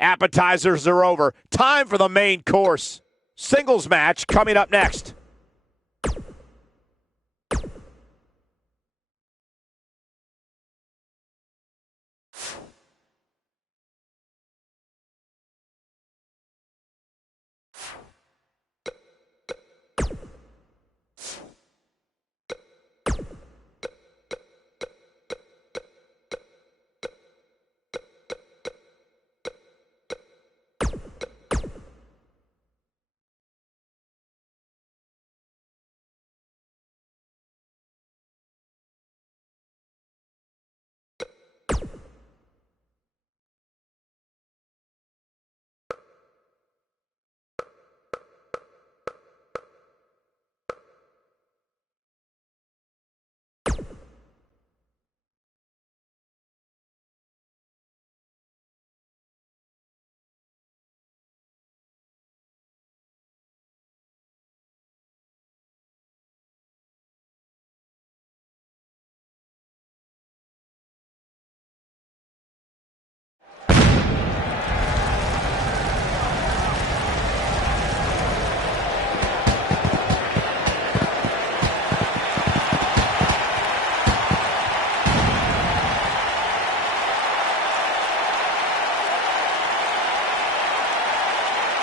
Appetizers are over. Time for the main course. Singles match coming up next.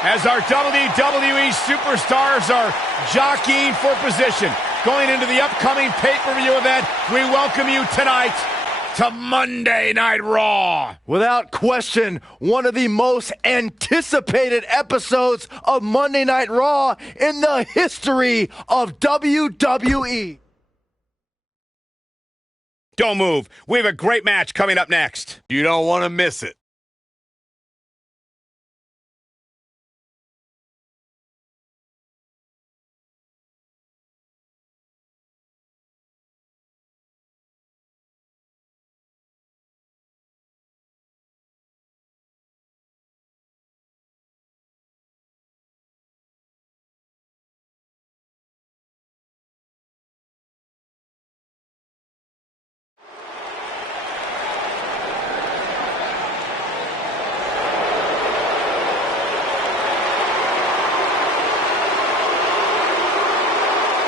As our WWE superstars are jockeying for position, going into the upcoming pay-per-view event, we welcome you tonight to Monday Night Raw. Without question, one of the most anticipated episodes of Monday Night Raw in the history of WWE. Don't move. We have a great match coming up next. You don't want to miss it.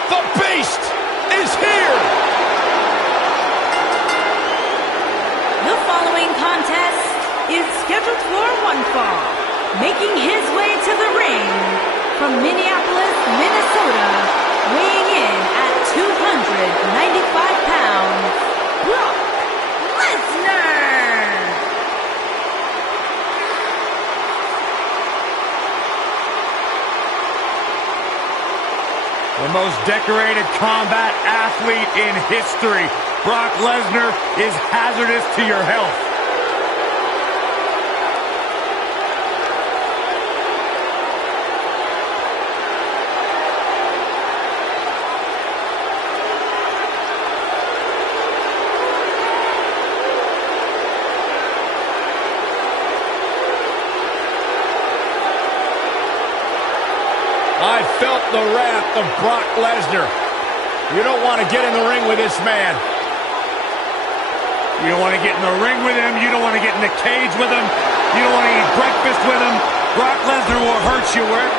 The Beast is here! The following contest is scheduled for one fall. Making his way to the ring from Minneapolis, Minnesota, weighing in at 295 pounds, Brock Lesnar! The most decorated combat athlete in history. Brock Lesnar is hazardous to your health. I felt the wrath of Brock Lesnar. You don't want to get in the ring with this man. You don't want to get in the ring with him. You don't want to get in the cage with him. You don't want to eat breakfast with him. Brock Lesnar will hurt you where...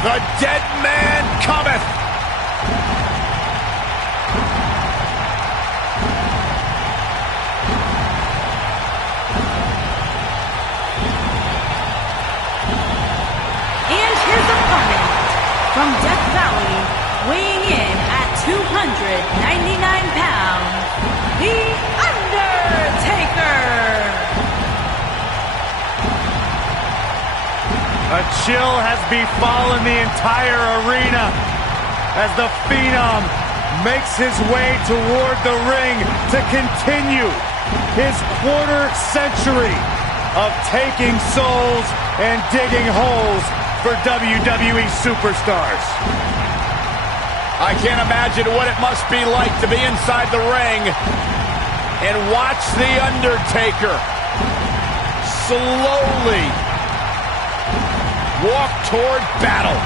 The dead man cometh! And his opponent from Death Valley, weighing in at 299 pounds, The Undertaker! A chill has befallen the entire arena as the Phenom makes his way toward the ring to continue his quarter century of taking souls and digging holes for WWE superstars. I can't imagine what it must be like to be inside the ring and watch The Undertaker slowly walk toward battle.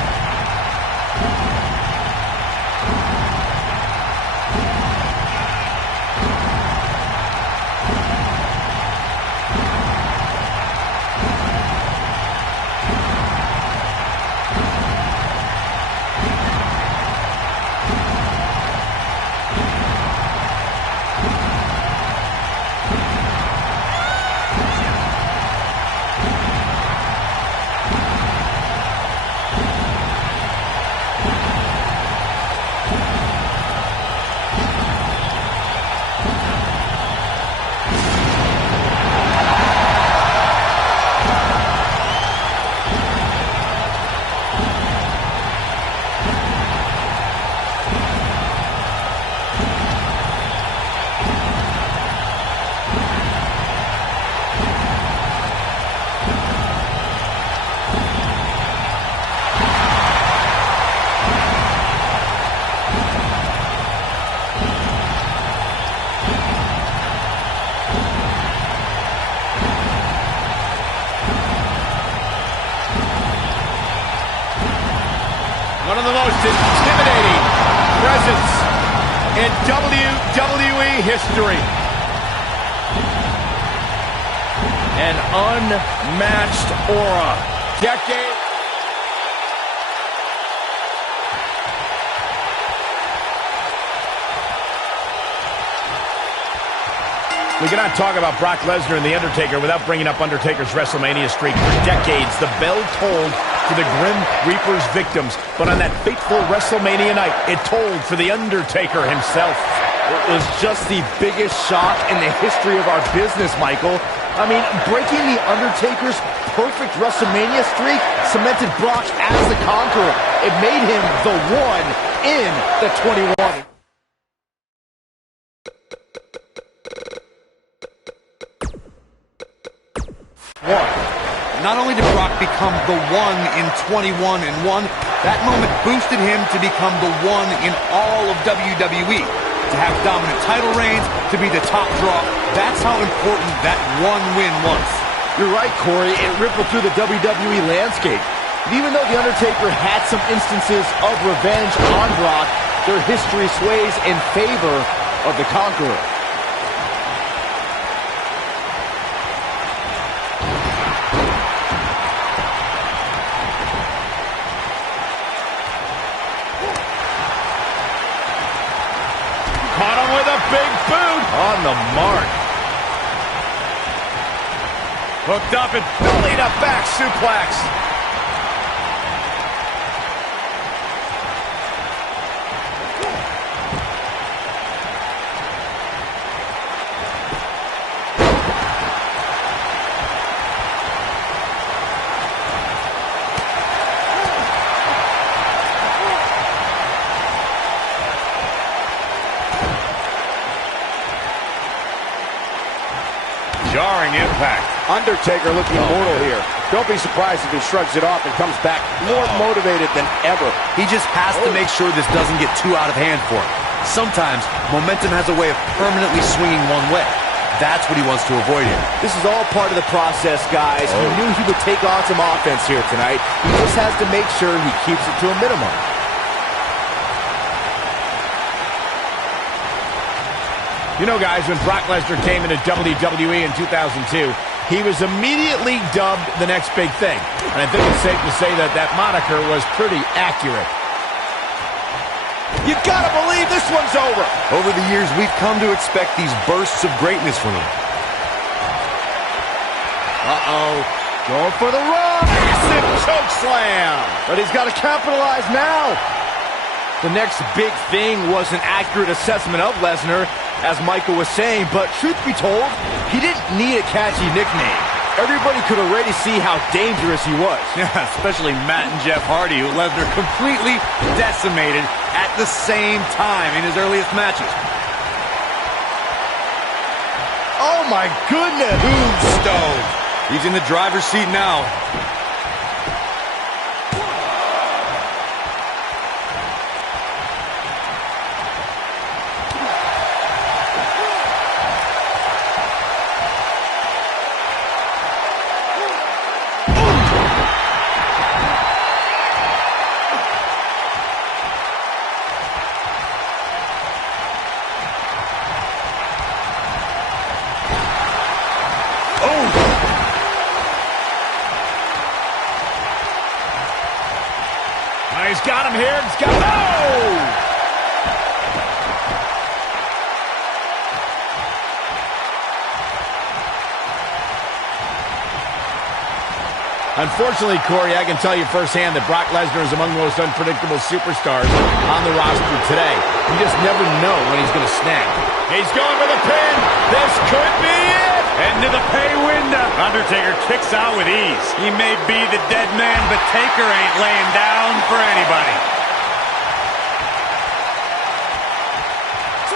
One of the most intimidating presence in WWE history. An unmatched aura. Decade. We cannot talk about Brock Lesnar and The Undertaker without bringing up Undertaker's WrestleMania streak. For decades, the bell tolled for the Grim Reaper's victims. But on that fateful WrestleMania night, it tolled for The Undertaker himself. It was just the biggest shock in the history of our business, Michael. I mean, breaking The Undertaker's perfect WrestleMania streak cemented Brock as the Conqueror. It made him the one in the 21. Not only did Brock become the one in 21-1, that moment boosted him to become the one in all of WWE. To have dominant title reigns, to be the top draw, that's how important that one win was. You're right, Corey. It rippled through the WWE landscape. And even though The Undertaker had some instances of revenge on Brock, their history sways in favor of the Conqueror. Caught him with a big boot. On the mark. Hooked up and bellied a back suplex. Jarring impact. Undertaker looking mortal here. Don't be surprised if he shrugs it off and comes back more motivated than ever. He just has to make sure this doesn't get too out of hand for him. Sometimes, momentum has a way of permanently swinging one way. That's what he wants to avoid here. This is all part of the process, guys. He knew he would take on some offense here tonight. He just has to make sure he keeps it to a minimum. You know, guys, when Brock Lesnar came into WWE in 2002, he was immediately dubbed the next big thing. And I think it's safe to say that that moniker was pretty accurate. You gotta believe this one's over. Over the years, we've come to expect these bursts of greatness from him. Uh-oh. Going for the run. Massive choke slam. But he's got to capitalize now. The next big thing was an accurate assessment of Lesnar, as Michael was saying, but truth be told, he didn't need a catchy nickname. Everybody could already see how dangerous he was. Yeah, especially Matt and Jeff Hardy, who Lesnar completely decimated at the same time in his earliest matches. Oh my goodness! Tombstone. He's in the driver's seat now. got him here. He's got him. Oh! Unfortunately, Corey, I can tell you firsthand that Brock Lesnar is among the most unpredictable superstars on the roster today. You just never know when he's going to snap. He's going for the pin. This could be it. Into the pay window. Undertaker kicks out with ease. He may be the dead man, but Taker ain't laying down for anybody.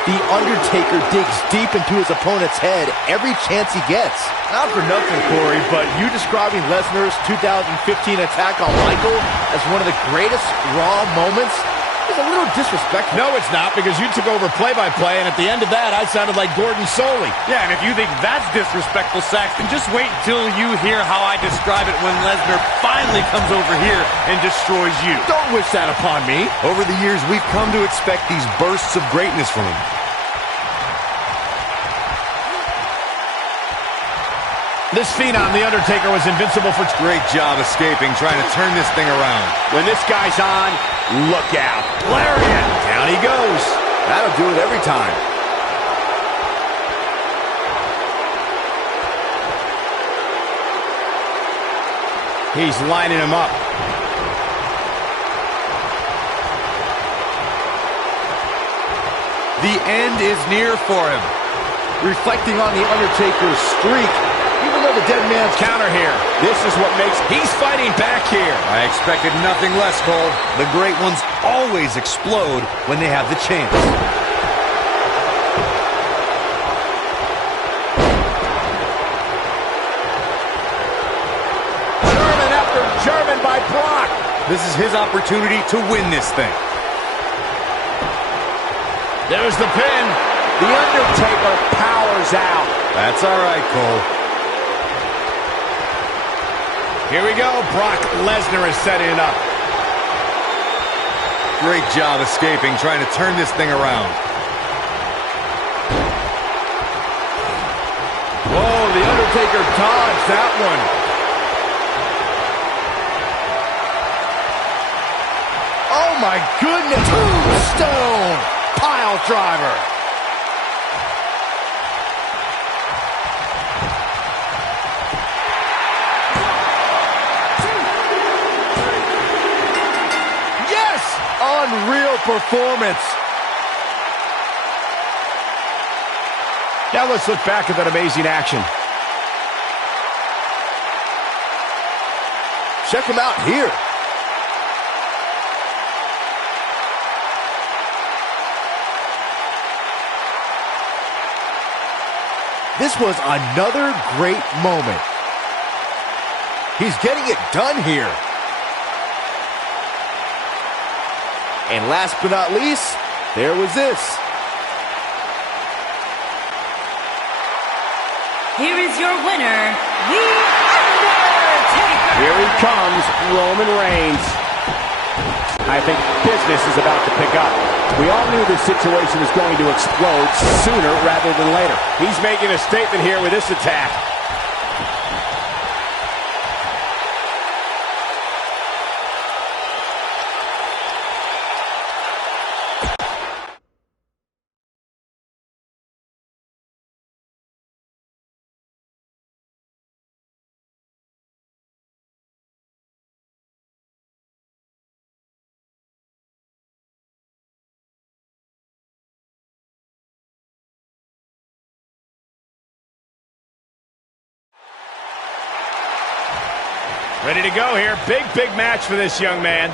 The Undertaker digs deep into his opponent's head every chance he gets. Not for nothing, Corey, but you describing Lesnar's 2015 attack on Michael as one of the greatest Raw moments is a little disrespectful. No, it's not, because you took over play-by-play, and at the end of that, I sounded like Gordon Soley. Yeah, and if you think that's disrespectful, Saxton, just wait until you hear how I describe it when Lesnar finally comes over here and destroys you. Don't wish that upon me. Over the years, we've come to expect these bursts of greatness from him. This Phenom, The Undertaker, was invincible for... Great job escaping, trying to turn this thing around. When this guy's on, look out. Lariat. Down he goes. That'll do it every time. He's lining him up. The end is near for him. Reflecting on The Undertaker's streak, even though the dead man's Counter here. This is what makes... He's fighting back here. I expected nothing less, Cole. The great ones always explode when they have the chance. German after German by Brock. This is his opportunity to win this thing. There's the pin. The Undertaker powers out. That's all right, Cole. Here we go. Brock Lesnar is setting it up. Great job escaping, trying to turn this thing around. Whoa, The Undertaker dodged that one. Oh my goodness! Tombstone pile driver. Yes! Unreal performance. Now let's look back at that amazing action. Check him out here. This was another great moment. He's getting it done here. And last but not least, there was this. Here is your winner, The Undertaker! Here he comes, Roman Reigns. I think business is about to pick up. We all knew this situation was going to explode sooner rather than later. He's making a statement here with this attack. Ready to go here. Big, big match for this young man.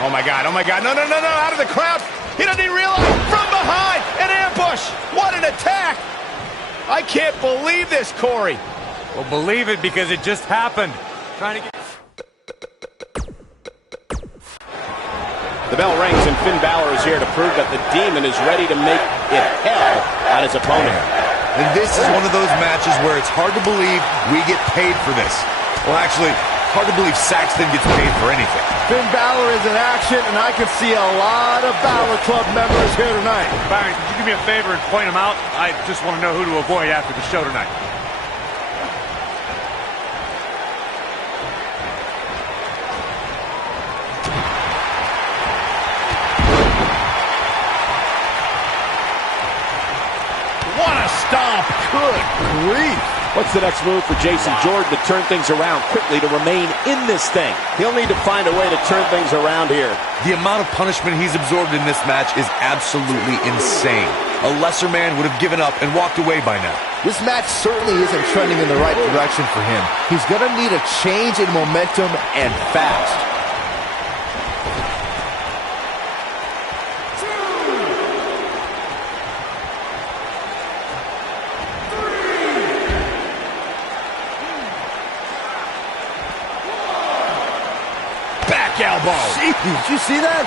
Oh, my God. Oh, my God. No, no, no, no. Out of the crowd. He doesn't even realize. From behind. An ambush. What an attack. I can't believe this, Corey. Well, believe it because it just happened. Trying to get... The bell rings and Finn Balor is here to prove that the Demon is ready to make it hell on his opponent. And this is one of those matches where it's hard to believe we get paid for this. Well, actually, hard to believe Saxton gets paid for anything. Finn Balor is in action, and I can see a lot of Balor Club members here tonight. Byron, could you do me a favor and point them out? I just want to know who to avoid after the show tonight. Good grief. What's the next move for Jason Jordan to turn things around quickly to remain in this thing? He'll need to find a way to turn things around here. The amount of punishment he's absorbed in this match is absolutely insane. A lesser man would have given up and walked away by now. This match certainly isn't trending in the right direction for him. He's going to need a change in momentum and fast. Back elbow. Jeez, did you see that?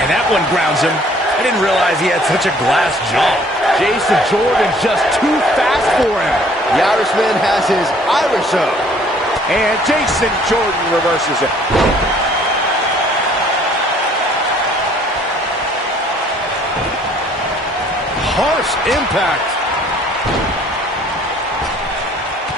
And that one grounds him. I didn't realize he had such a glass jaw. Jason Jordan just too fast for him. The Irishman has his Irish up. And Jason Jordan reverses it. Harsh impact.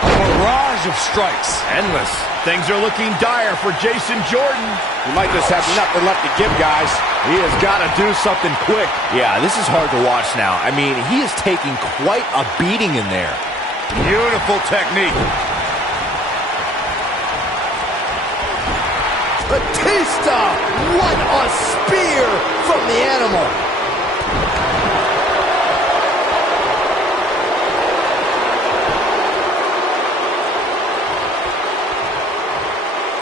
Barrage of strikes. Endless. Things are looking dire for Jason Jordan. He might just have nothing left to give, guys. He has got to do something quick. Yeah, this is hard to watch now. I mean, he is taking quite a beating in there. Beautiful technique. Batista! What a spear from the animal!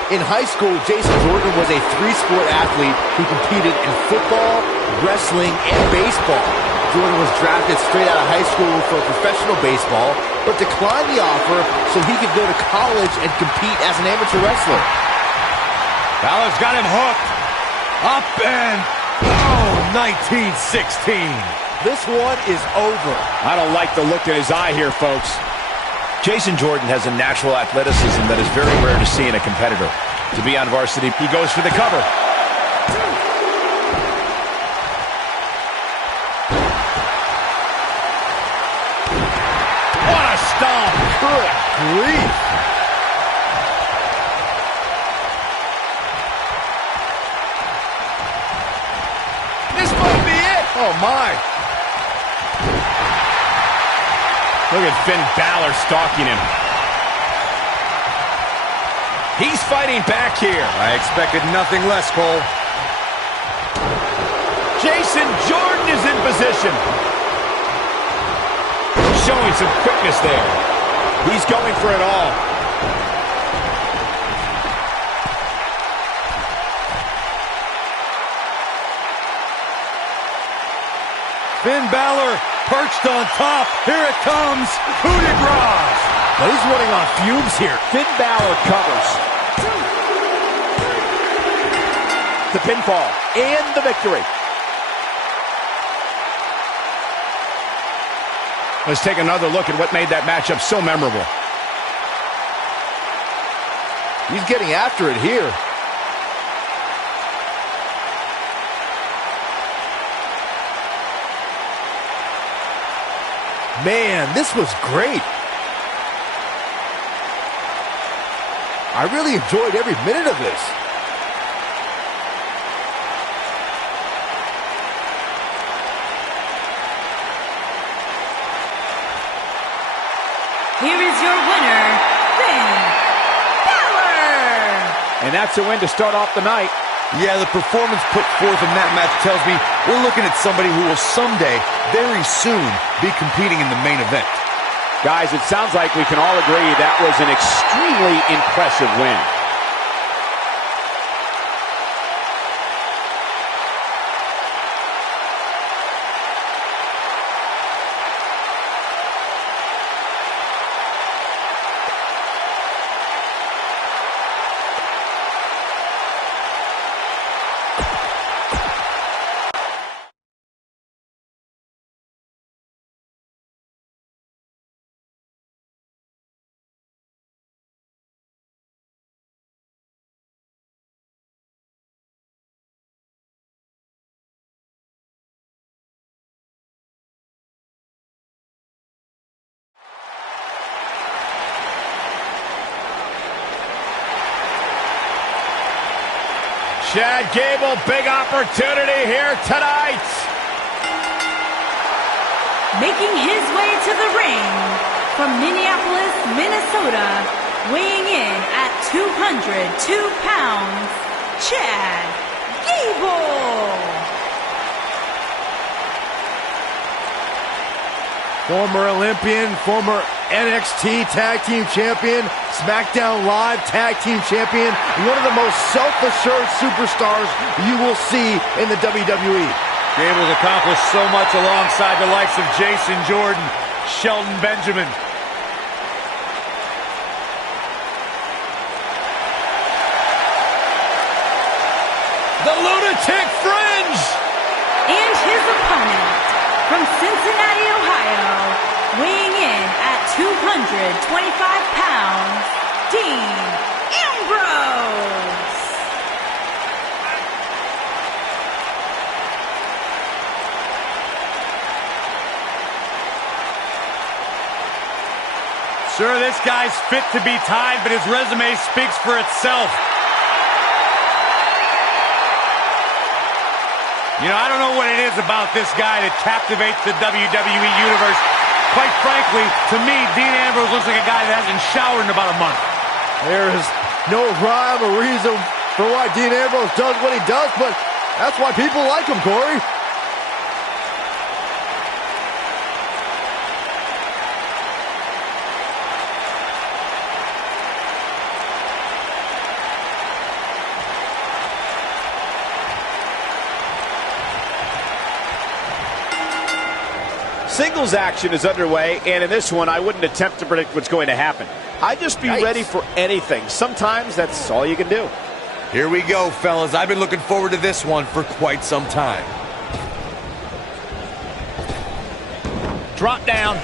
In high school, Jason Jordan was a three-sport athlete who competed in football, wrestling, and baseball. Jordan was drafted straight out of high school for professional baseball, but declined the offer so he could go to college and compete as an amateur wrestler. Balor's got him hooked. Up and... Oh, 1916. This one is over. I don't like the look in his eye here, folks. Jason Jordan has a natural athleticism that is very rare to see in a competitor. To be on varsity, he goes for the cover. What a stomp! Good grief. This might be it! Oh, my. Look at Finn Balor stalking him. He's fighting back here. I expected nothing less, Cole. Jason Jordan is in position. Showing some quickness there. He's going for it all. Finn Balor perched on top. Here it comes. Coup de grace. But he's running on fumes here. Finn Balor covers. The pinfall and the victory. Let's take another look at what made that matchup so memorable. He's getting after it here. Man, this was great. I really enjoyed every minute of this. Here is your winner, Finn Balor. And that's a win to start off the night. Yeah, the performance put forth in that match tells me we're looking at somebody who will someday, very soon, be competing in the main event. Guys, it sounds like we can all agree that was an extremely impressive win. Chad Gable, big opportunity here tonight. Making his way to the ring from Minneapolis, Minnesota, weighing in at 202 pounds, Chad Gable. Former Olympian, former NXT Tag Team Champion, SmackDown Live Tag Team Champion, one of the most self-assured superstars you will see in the WWE. Gable's accomplished so much alongside the likes of Jason Jordan, Shelton Benjamin. The Lunatic Fringe! And his opponent from Cincinnati, Ohio, weighing in at 225 pounds, Dean Ambrose. Sure, this guy's fit to be tied, but his resume speaks for itself. You know, I don't know what it is about this guy that captivates the WWE Universe. Quite frankly, to me, Dean Ambrose looks like a guy that hasn't showered in about a month. There is no rhyme or reason for why Dean Ambrose does what he does, but that's why people like him, Corey. Singles action is underway, and in this one, I wouldn't attempt to predict what's going to happen. I'd just be ready for anything. Sometimes that's all you can do. Here we go, fellas. I've been looking forward to this one for quite some time. Drop down.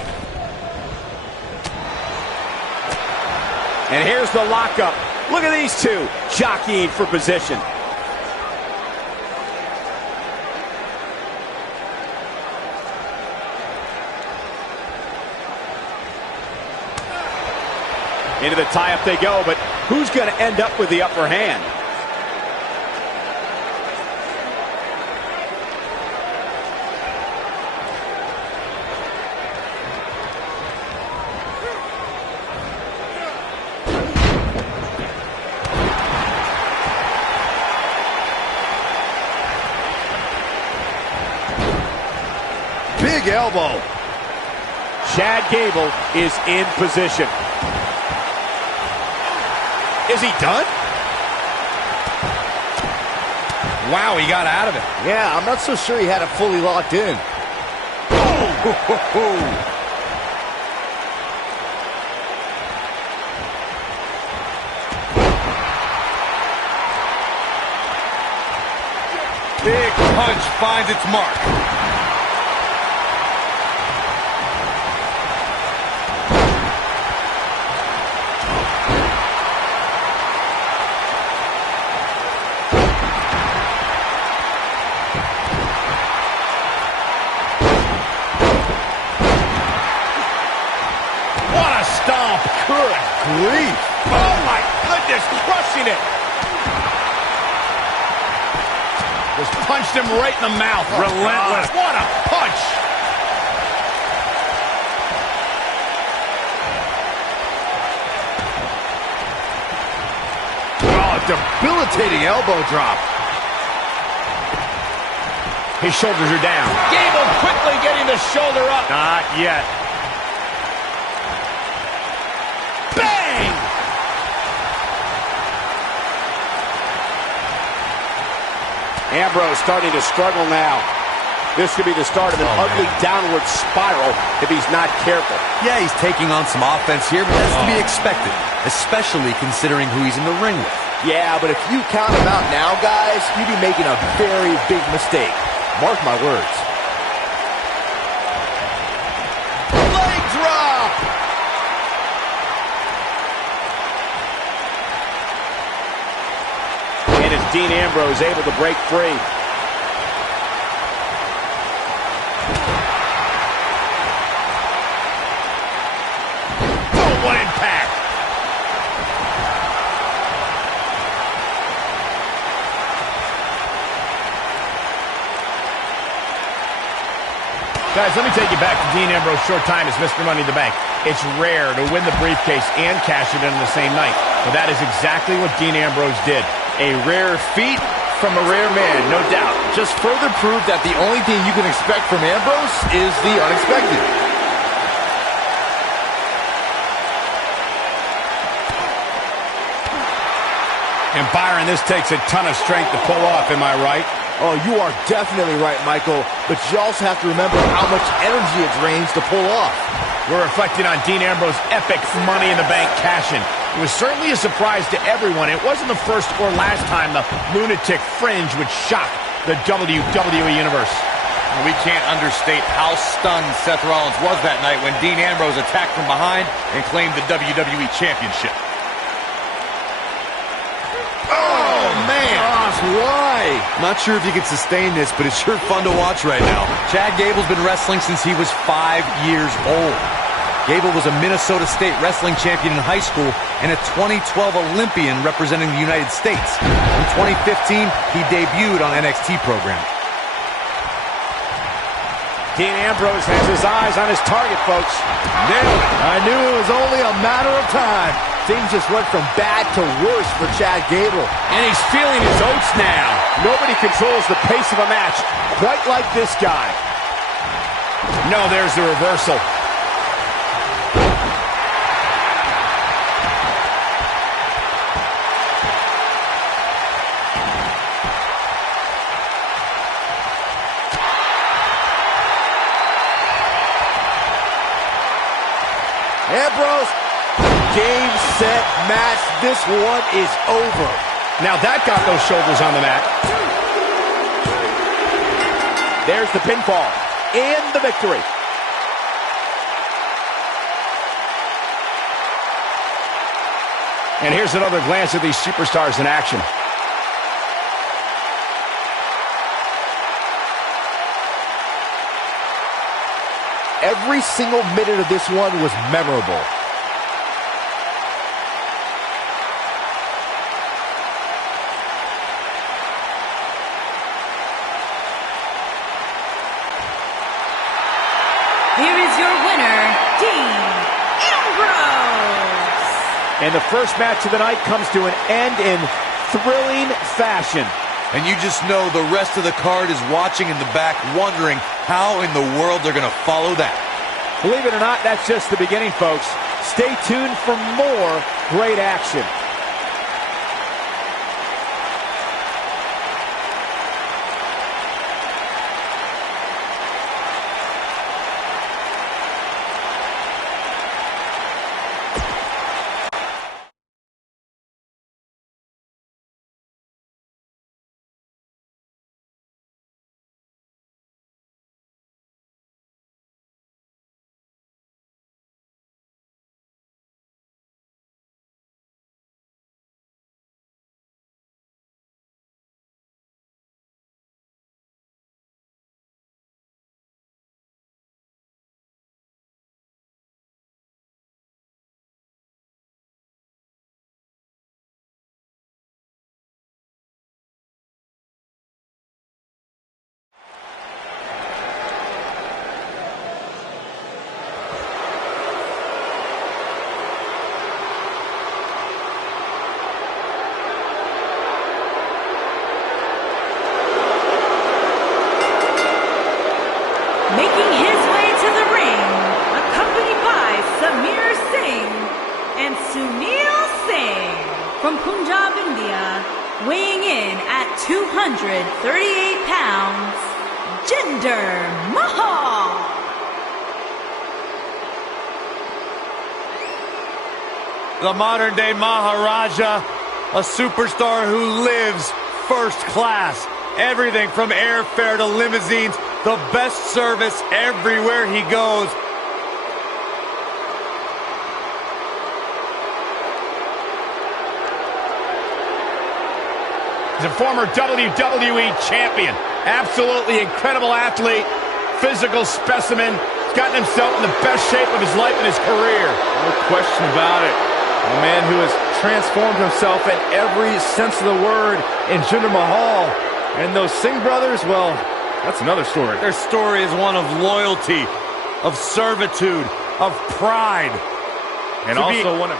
And here's the lockup. Look at these two jockeying for position. Into the tie-up they go, but who's going to end up with the upper hand? Big elbow. Chad Gable is in position. Is he done? Wow, he got out of it. Yeah, I'm not so sure he had it fully locked in. Big punch finds its mark. Good grief. Oh, my goodness, crushing it. Just punched him right in the mouth. Relentless. God. What a punch. Oh, debilitating elbow drop. His shoulders are down. Gable quickly getting the shoulder up. Not yet. Ambrose starting to struggle now. This could be the start of an ugly downward spiral if he's not careful. Yeah, he's taking on some offense here, but that's to be expected, especially considering who he's in the ring with. Yeah, but if you count him out now, guys, you'd be making a very big mistake. Mark my words. Leg drop! And it's Dean Ambrose able to break free. What impact! Guys, let me take you back to Dean Ambrose's short time as Mr. Money in the Bank. It's rare to win the briefcase and cash it in the same night. But that is exactly what Dean Ambrose did. A rare feat from a rare man, no doubt. Just further proof that the only thing you can expect from Ambrose is the unexpected. And Byron, this takes a ton of strength to pull off, am I right? Oh, you are definitely right, Michael. But you also have to remember how much energy it drains to pull off. We're reflecting on Dean Ambrose's epic Money in the Bank cash-in. It was certainly a surprise to everyone. It wasn't the first or last time the lunatic fringe would shock the WWE Universe. We can't understate how stunned Seth Rollins was that night when Dean Ambrose attacked from behind and claimed the WWE Championship. Oh, man. Gosh, why? Not sure if you can sustain this, but it's sure fun to watch right now. Chad Gable's been wrestling since he was 5 years old. Gable was a Minnesota State wrestling champion in high school and a 2012 Olympian representing the United States. In 2015, he debuted on NXT program. Dean Ambrose has his eyes on his target, folks. Nailed it. I knew it was only a matter of time. Things just went from bad to worse for Chad Gable. And he's feeling his oats now. Nobody controls the pace of a match quite like this guy. No, there's the reversal. Ambrose, game, set, match. This one is over. Now that got those shoulders on the mat. There's the pinfall and the victory. And here's another glance at these superstars in action. Every single minute of this one was memorable. Here is your winner, Dean Ambrose. And the first match of the night comes to an end in thrilling fashion. And you just know the rest of the card is watching in the back, wondering how in the world they're going to follow that. Believe it or not, that's just the beginning, folks. Stay tuned for more great action. Making his way to the ring, accompanied by Samir Singh and Sunil Singh from Punjab, India, weighing in at 238 pounds, Jinder Mahal. The modern-day Maharaja, a superstar who lives first class. Everything from airfare to limousines, the best service everywhere he goes. He's a former WWE champion. Absolutely incredible athlete, physical specimen. He's gotten himself in the best shape of his life and his career. No question about it. A man who has transformed himself in every sense of the word in Jinder Mahal. And those Singh brothers, well, That's another story. Their story is one of loyalty, of servitude, of pride. And also one of...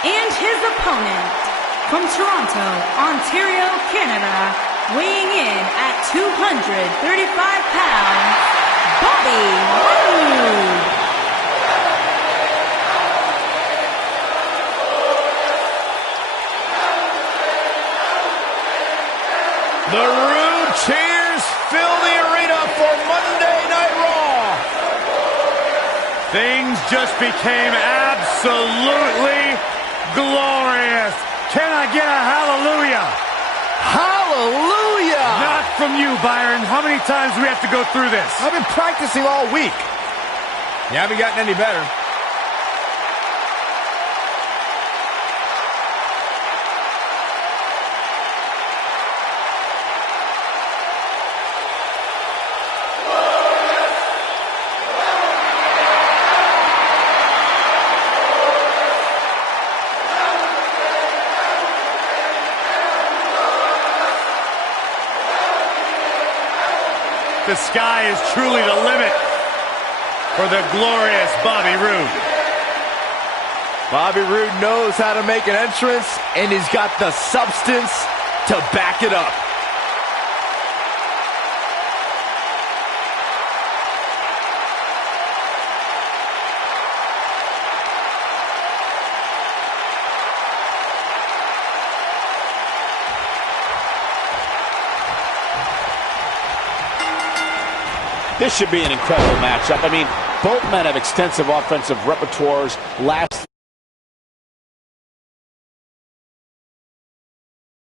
And his opponent, from Toronto, Ontario, Canada, weighing in at 235 pounds, Bobby Roode. The Rude cheers fill the arena for Monday Night Raw. Things just became absolutely glorious. Can I get a hallelujah? Hallelujah! Not from you, Byron. How many times do we have to go through this? I've been practicing all week. You haven't gotten any better. The sky is truly the limit for the glorious Bobby Roode. Bobby Roode knows how to make an entrance, and he's got the substance to back it up. This should be an incredible matchup. I mean, both men have extensive offensive repertoires. Last